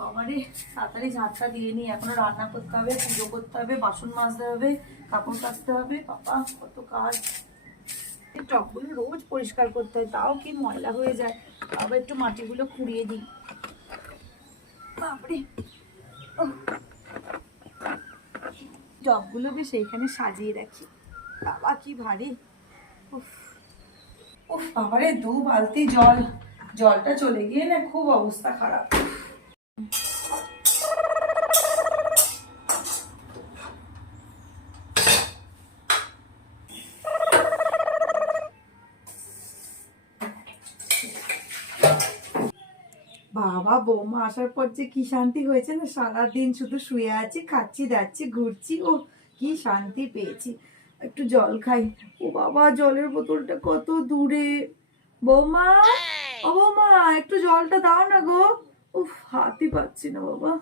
বাবারে তাড়াতাড়ি ঝাঁটটা দিয়ে নি, এখনো রান্না করতে হবে, পুজো করতে হবে, বাসন মাজতে হবে, কাপড় কাচতে হবে। বাবা কত কাজ। টকগুলো রোজ পরিষ্কার করতে হয়, তাও কি ময়লা হয়ে যায়। আবার একটু মাটিগুলো খুঁড়িয়ে দিই। বাবারে টকগুলো বেশ এইখানে সাজিয়ে রাখি। বাবা কি ভারী। উফ উফ বাবারে 2 বালতি জল, জলটা চলে গিয়ে না খুব অবস্থা খারাপ। বাবা বৌমা আসার পর যে কি শান্তি হয়েছে না, সারাদিন শুধু শুয়ে আছি, খাচ্ছি যাচ্ছি ঘুরছি, ও কি শান্তি পেয়েছি। একটু জল খাই। ও বাবা জলের বোতলটা কত দূরে। বৌমা, ও বৌমা একটু জলটা দাও না গো। উফ হাতই পাচ্ছি না বাবা।